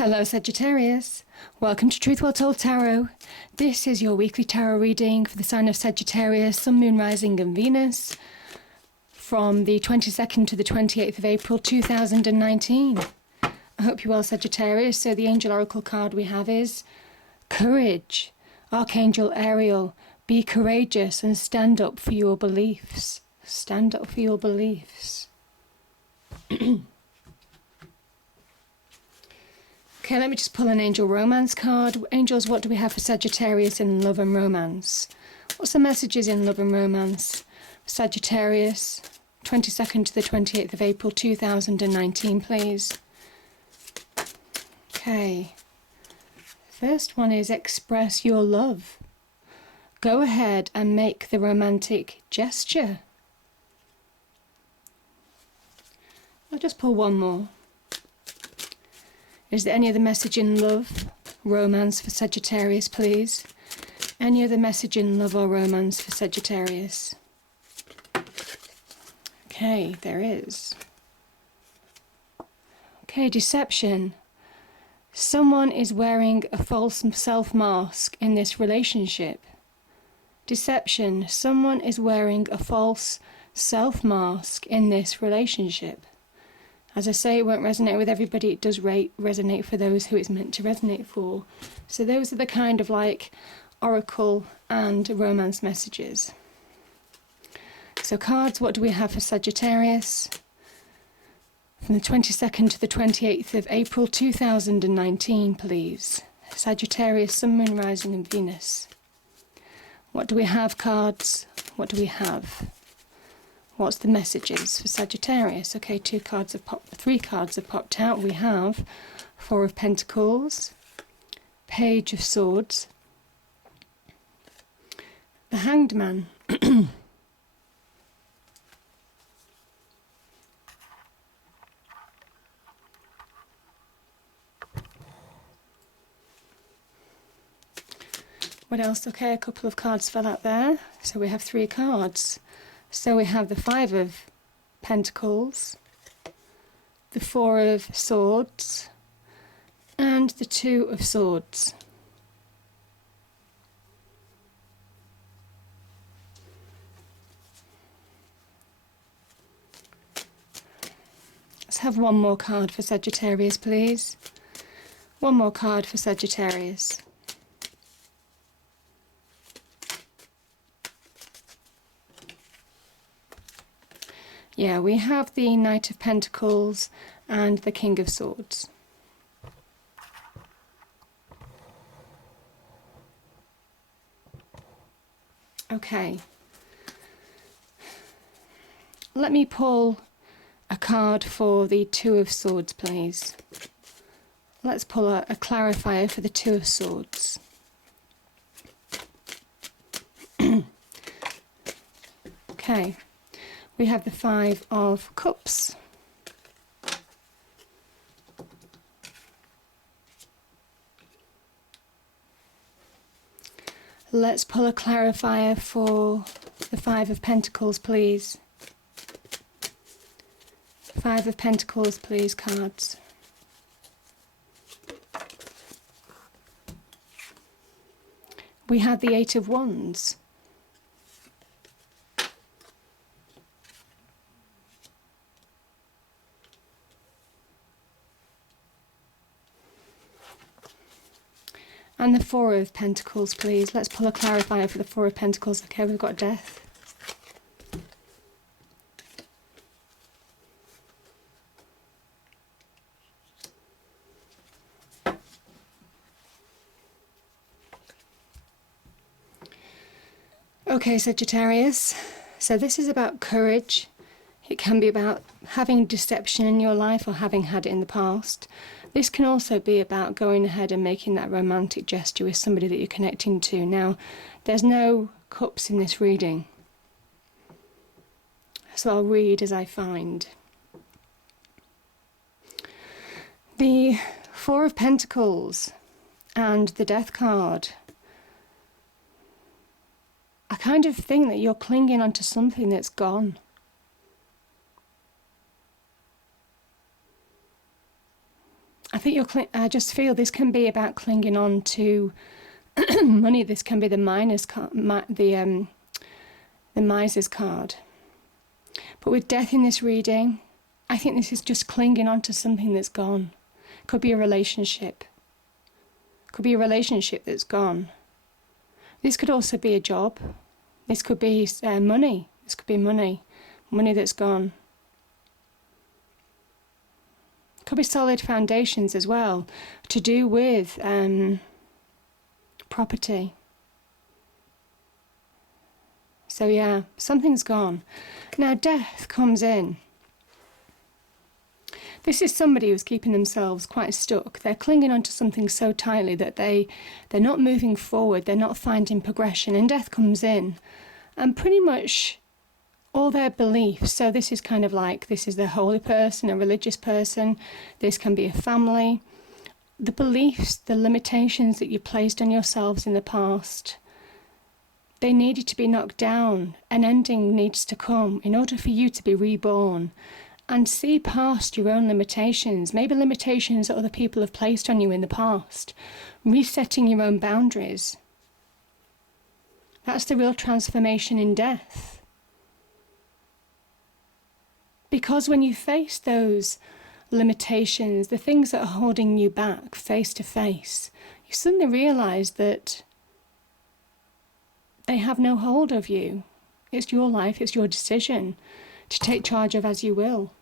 Hello Sagittarius, welcome to Truth Well Told Tarot. This is your weekly tarot reading for the sign of Sagittarius, Sun, Moon, Rising and Venus from the 22nd to the 28th of April 2019. I hope you're well, Sagittarius. So the angel oracle card we have is Courage. Archangel Ariel, be courageous and stand up for your beliefs. Stand up for your beliefs. Okay, let me just pull an angel romance card. Angels, what do we have for Sagittarius in love and romance? What's the messages in love and romance? Sagittarius, 22nd to the 28th of April 2019, please. Okay. First one is express your love. Go ahead and make the romantic gesture. I'll just pull one more. Is there any other message in love, romance for Sagittarius, please? Any other message in love or romance for Sagittarius? Okay, there is. Okay, deception. Someone is wearing a false self-mask in this relationship. Deception. Someone is wearing a false self-mask in this relationship. As I say, it won't resonate with everybody. It does resonate for those who it's meant to resonate for. So those are the kind of like oracle and romance messages. So cards, what do we have for Sagittarius? From the 22nd to the 28th of April 2019, please. Sagittarius, Sun, Moon, Rising and Venus. What do we have, cards? What do we have? What's the messages for Sagittarius? Okay, three cards have popped out. We have Four of Pentacles, Page of Swords, the Hanged Man. What else? Okay, a couple of cards fell out there. So we have three cards. So we have the Five of Pentacles, the Four of Swords, and the Two of Swords. Let's have one more card for Sagittarius, please. One more card for Sagittarius. Yeah, we have the Knight of Pentacles and the King of Swords. Okay. Let me pull a card for the Two of Swords, please. Let's pull a clarifier for the Two of Swords. Okay. We have the Five of Cups. Let's pull a clarifier for the Five of Pentacles, please. Five of Pentacles, please, cards. We have the Eight of Wands. And the Four of Pentacles, please. Let's pull a clarifier for the Four of Pentacles. Okay, we've got Death. Okay, Sagittarius. So this is about courage. It can be about having deception in your life or having had it in the past. This can also be about going ahead and making that romantic gesture with somebody that you're connecting to. Now, there's no cups in this reading, so I'll read as I find. The Four of Pentacles and the Death card. I kind of think that you're clinging onto something that's gone. I think I just feel this can be about clinging on to money. This can be the the miser's card. But with death in this reading, I think this is just clinging on to something that's gone. Could be a relationship. Could be a relationship that's gone. This could also be a job. This could be money. This could be money that's gone. Could be solid foundations as well, to do with property. So yeah, something's gone. Now death comes in. This is somebody who's keeping themselves quite stuck. They're clinging onto something so tightly that they're not moving forward. They're not finding progression. And death comes in. And pretty much all their beliefs. So this is kind of like, this is a holy person, a religious person. This can be a family. The beliefs, the limitations that you placed on yourselves in the past, they needed to be knocked down. An ending needs to come in order for you to be reborn and see past your own limitations, maybe limitations that other people have placed on you in the past, resetting your own boundaries. That's the real transformation in death. Because when you face those limitations, the things that are holding you back face to face, you suddenly realise that they have no hold of you. It's your life, it's your decision to take charge of as you will.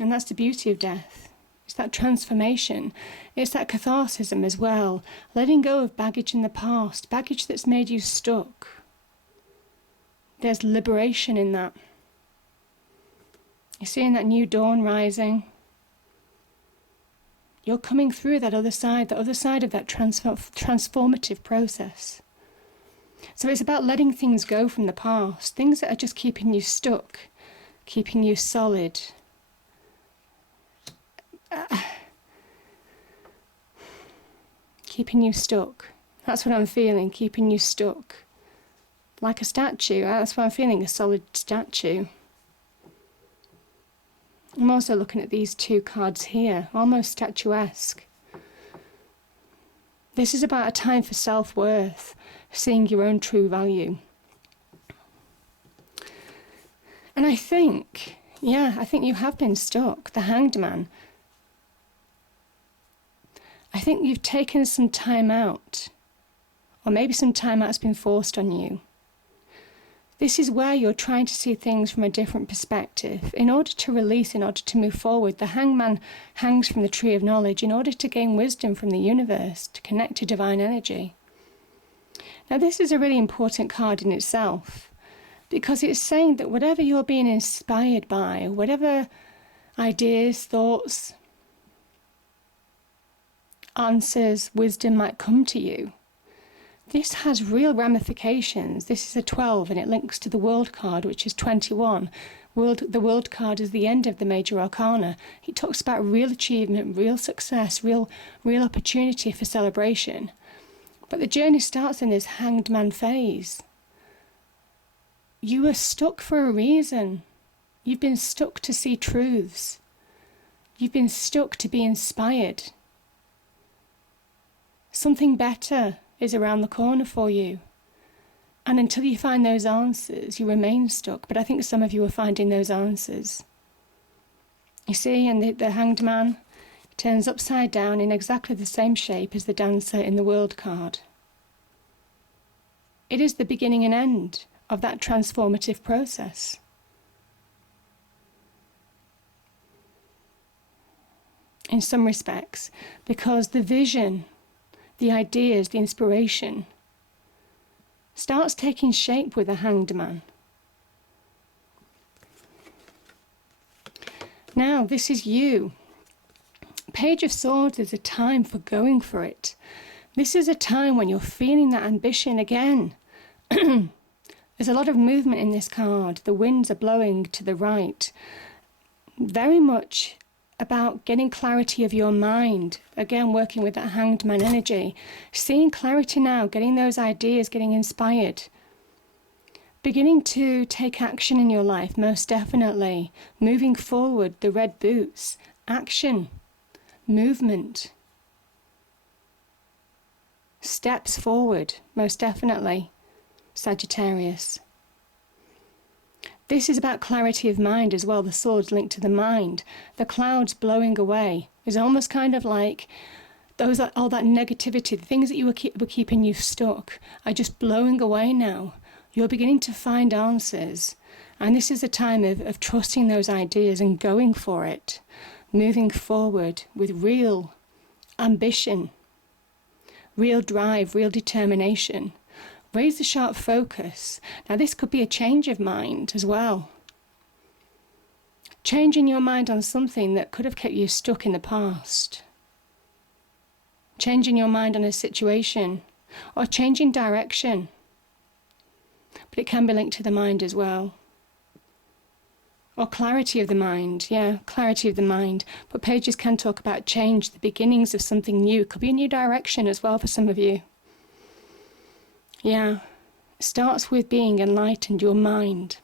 And that's the beauty of death. It's that transformation. It's that catharsism as well. Letting go of baggage in the past, baggage that's made you stuck. There's liberation in that. You're seeing that new dawn rising. You're coming through that other side of that transformative process. So it's about letting things go from the past, things that are just keeping you stuck, keeping you solid. Keeping you stuck. That's what I'm feeling, keeping you stuck. Like a statue, that's what I'm feeling, a solid statue. I'm also looking at these two cards here, almost statuesque. This is about a time for self-worth, seeing your own true value. And I think you have been stuck, the Hanged Man. I think you've taken some time out, or maybe some time out has been forced on you. This is where you're trying to see things from a different perspective. In order to release, in order to move forward, the hangman hangs from the tree of knowledge in order to gain wisdom from the universe, to connect to divine energy. Now this is a really important card in itself, because it's saying that whatever you're being inspired by, whatever ideas, thoughts, answers, wisdom might come to you, this has real ramifications. This is a 12 and it links to the World card, which is 21. The World card is the end of the major arcana. It talks about real achievement, real success, real opportunity for celebration. But the journey starts in this Hanged Man phase. You are stuck for a reason. You've been stuck to see truths. You've been stuck to be inspired. Something better is around the corner for you. And until you find those answers, you remain stuck. But I think some of you are finding those answers. You see, and the Hanged Man turns upside down in exactly the same shape as the Dancer in the World card. It is the beginning and end of that transformative process. In some respects, because the vision, the ideas, the inspiration starts taking shape with the Hanged Man. Now, this is you. Page of Swords is a time for going for it. This is a time when you're feeling that ambition again. There's a lot of movement in this card. The winds are blowing to the right. Very much about getting clarity of your mind. Again, working with that Hanged Man energy. Seeing clarity now, getting those ideas, getting inspired. beginning to take action in your life, most definitely. Moving forward, the red boots, action, movement, steps forward, most definitely, Sagittarius. This is about clarity of mind as well. The swords linked to the mind. The clouds blowing away is almost kind of like all that negativity, the things that were keeping you stuck are just blowing away now. You're beginning to find answers. And this is a time of trusting those ideas and going for it. Moving forward with real ambition, real drive, real determination. Raise the sharp focus. Now this could be a change of mind as well. Changing your mind on something that could have kept you stuck in the past. Changing your mind on a situation or changing direction. But it can be linked to the mind as well. Or clarity of the mind, yeah, clarity of the mind. But pages can talk about change, the beginnings of something new. It could be a new direction as well for some of you. Yeah, it starts with being enlightened, your mind.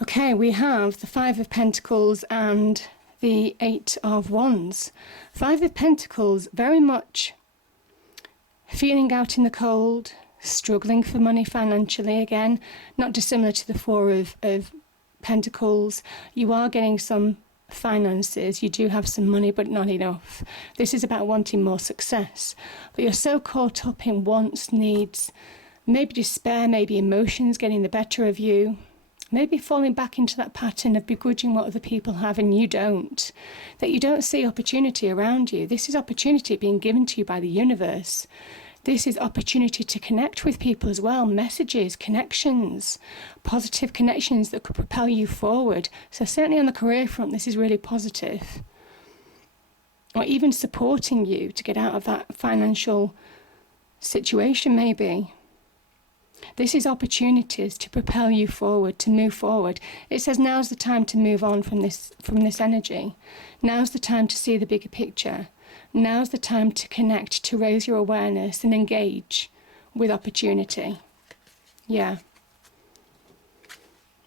Okay, we have the Five of Pentacles and the Eight of Wands. Five of Pentacles, very much feeling out in the cold, struggling for money financially again, not dissimilar to the Four of Pentacles. You are getting some finances, you do have some money, but not enough. This is about wanting more success, but you're so caught up in wants, needs, maybe despair, maybe emotions getting the better of you, maybe falling back into that pattern of begrudging what other people have and you don't, that you don't see opportunity around you. This is opportunity being given to you by the universe. This is opportunity to connect with people as well, messages, connections, positive connections that could propel you forward. So certainly on the career front, this is really positive. Or even supporting you to get out of that financial situation maybe. This is opportunities to propel you forward, to move forward. It says now's the time to move on from this energy. Now's the time to see the bigger picture. Now's the time to connect, to raise your awareness and engage with opportunity. Yeah.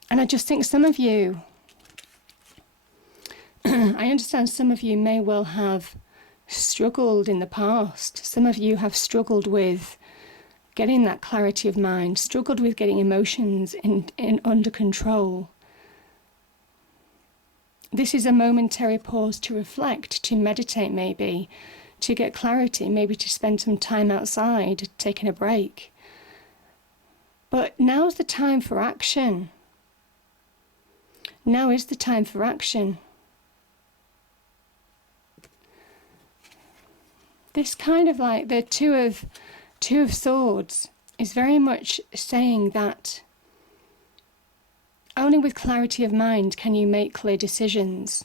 And I just think some of you, I understand some of you may well have struggled in the past. Some of you have struggled with getting that clarity of mind, struggled with getting emotions in under control. This is a momentary pause to reflect, to meditate maybe, to get clarity, maybe to spend some time outside, taking a break. But now's the time for action. Now is the time for action. This kind of like the Two of Swords is very much saying that only with clarity of mind can you make clear decisions.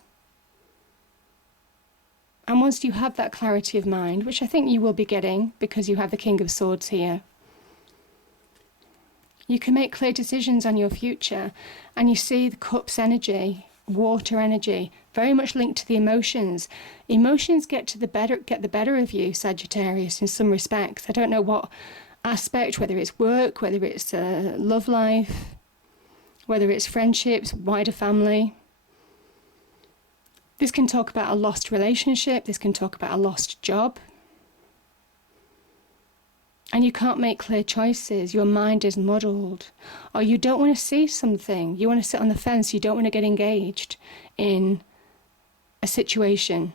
And once you have that clarity of mind, which I think you will be getting because you have the King of Swords here, you can make clear decisions on your future. And you see the Cups energy, water energy, very much linked to the emotions. Emotions get the better of you, Sagittarius, in some respects. I don't know what aspect, whether it's work, whether it's love life, whether it's friendships, wider family. This can talk about a lost relationship. This can talk about a lost job. And you can't make clear choices. Your mind is muddled. Or you don't want to see something. You want to sit on the fence. You don't want to get engaged in a situation.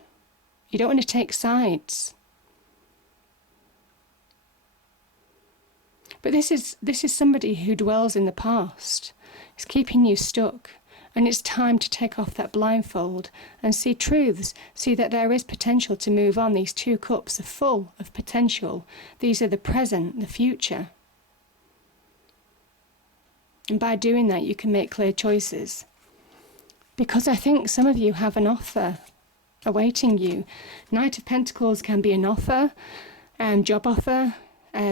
You don't want to take sides. But this is somebody who dwells in the past. It's keeping you stuck. And it's time to take off that blindfold and see truths. See that there is potential to move on. These two cups are full of potential. These are the present, the future. And by doing that, you can make clear choices. Because I think some of you have an offer awaiting you. Knight of Pentacles can be an offer, job offer,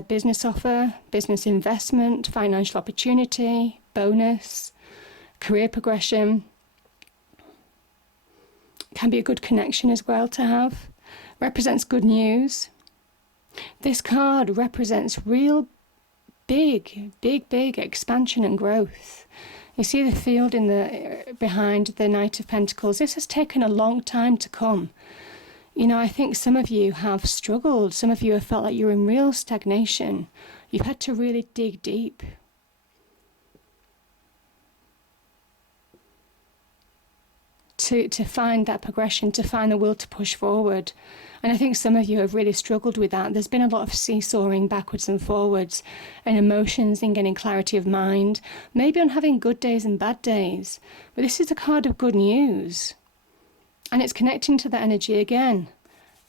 business offer, business investment, financial opportunity, bonus, career progression. Can be a good connection as well to have. Represents good news. This card represents real big, big, big expansion and growth. You see the field in the behind the Knight of Pentacles. This has taken a long time to come. You know, I think some of you have struggled. Some of you have felt like you're in real stagnation. You've had to really dig deep. To find that progression, to find the will to push forward. And I think some of you have really struggled with that. There's been a lot of seesawing backwards and forwards in emotions, in getting clarity of mind, maybe on having good days and bad days. But this is a card of good news. And it's connecting to that energy again.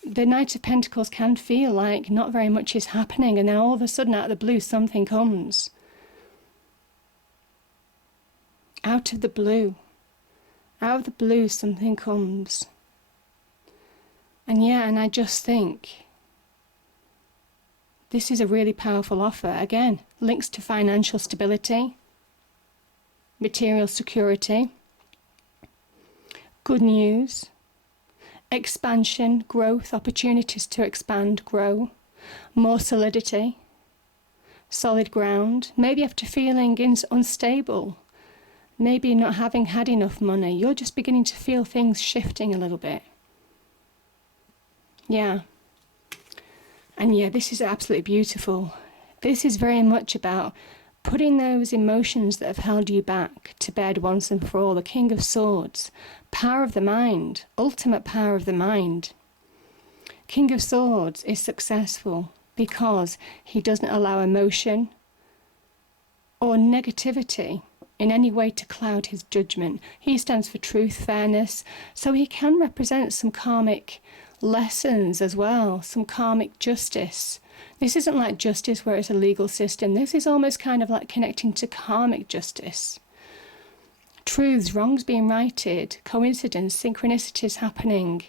The Knight of Pentacles can feel like not very much is happening, and then all of a sudden out of the blue something comes. Out of the blue. Out of the blue something comes. And yeah, and I just think this is a really powerful offer. Again, links to financial stability, material security, good news, expansion, growth, opportunities to expand, grow, more solidity, solid ground. Maybe after feeling unstable, maybe not having had enough money, you're just beginning to feel things shifting a little bit. Yeah. And yeah, this is absolutely beautiful. This is very much about putting those emotions that have held you back to bed once and for all. The King of Swords, power of the mind, ultimate power of the mind. King of Swords is successful because he doesn't allow emotion or negativity in any way to cloud his judgment. He stands for truth, fairness, so he can represent some karmic lessons as well, some karmic justice. This isn't like justice where it's a legal system. This is almost kind of like connecting to karmic justice. Truths, wrongs being righted, coincidence, synchronicities happening,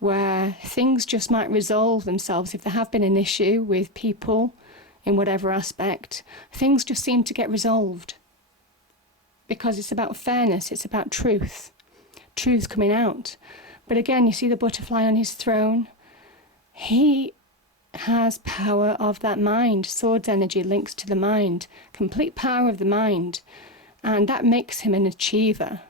where things just might resolve themselves. If there have been an issue with people in whatever aspect, things just seem to get resolved. Because it's about fairness, it's about truth. Truth's coming out. But again, you see the butterfly on his throne. He has power of that mind. Swords energy links to the mind. Complete power of the mind. And that makes him an achiever.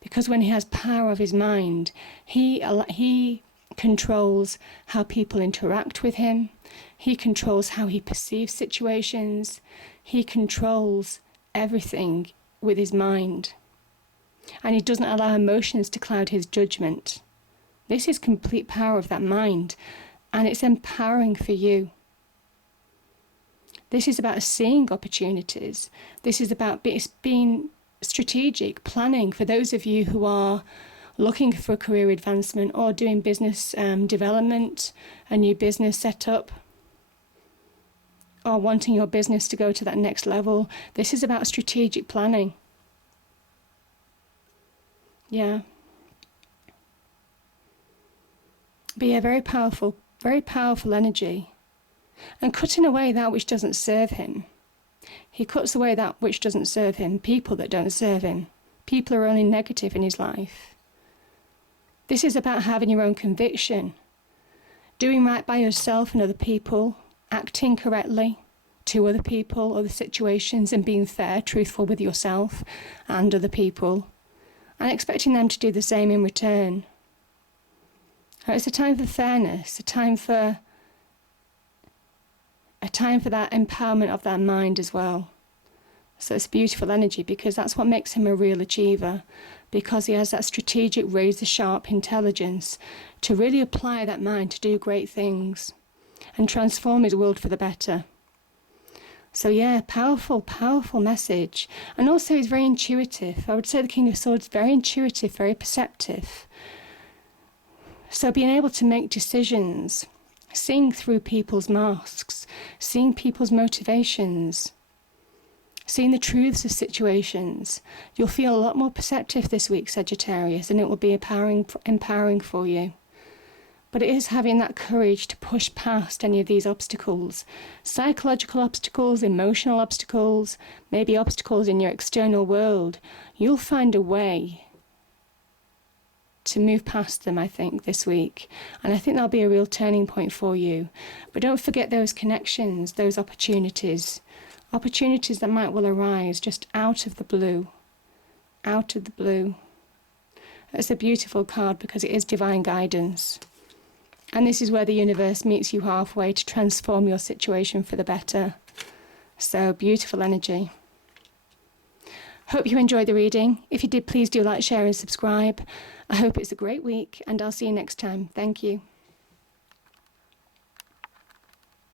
Because when he has power of his mind, he controls how people interact with him. He controls how he perceives situations. He controls everything with his mind. And he doesn't allow emotions to cloud his judgment. This is complete power of that mind, and it's empowering for you. This is about seeing opportunities. This is about being strategic, planning for those of you who are looking for a career advancement or doing business development, a new business setup, or wanting your business to go to that next level. This is about strategic planning. Yeah. But yeah, very powerful energy. And cutting away that which doesn't serve him. He cuts away that which doesn't serve him, people that don't serve him. People are only negative in his life. This is about having your own conviction, doing right by yourself and other people, acting correctly to other people, other situations, and being fair, truthful with yourself and other people, and expecting them to do the same in return. It's a time for fairness, a time for that empowerment of that mind as well. So it's beautiful energy, because that's what makes him a real achiever, because he has that strategic, razor-sharp intelligence to really apply that mind to do great things and transform his world for the better. So yeah, powerful, powerful message. And also he's very intuitive. I would say the King of Swords is very intuitive, very perceptive. So being able to make decisions, seeing through people's masks, seeing people's motivations, seeing the truths of situations, you'll feel a lot more perceptive this week, Sagittarius, and it will be empowering for you. But it is having that courage to push past any of these obstacles, psychological obstacles, emotional obstacles, maybe obstacles in your external world. You'll find a way to move past them, I think, this week. And I think that'll be a real turning point for you. But don't forget those connections, those opportunities. Opportunities that might well arise just out of the blue. Out of the blue. It's a beautiful card because it is divine guidance. And this is where the universe meets you halfway to transform your situation for the better. So, beautiful energy. Hope you enjoyed the reading. If you did, please do like, share and subscribe. I hope it's a great week and I'll see you next time. Thank you.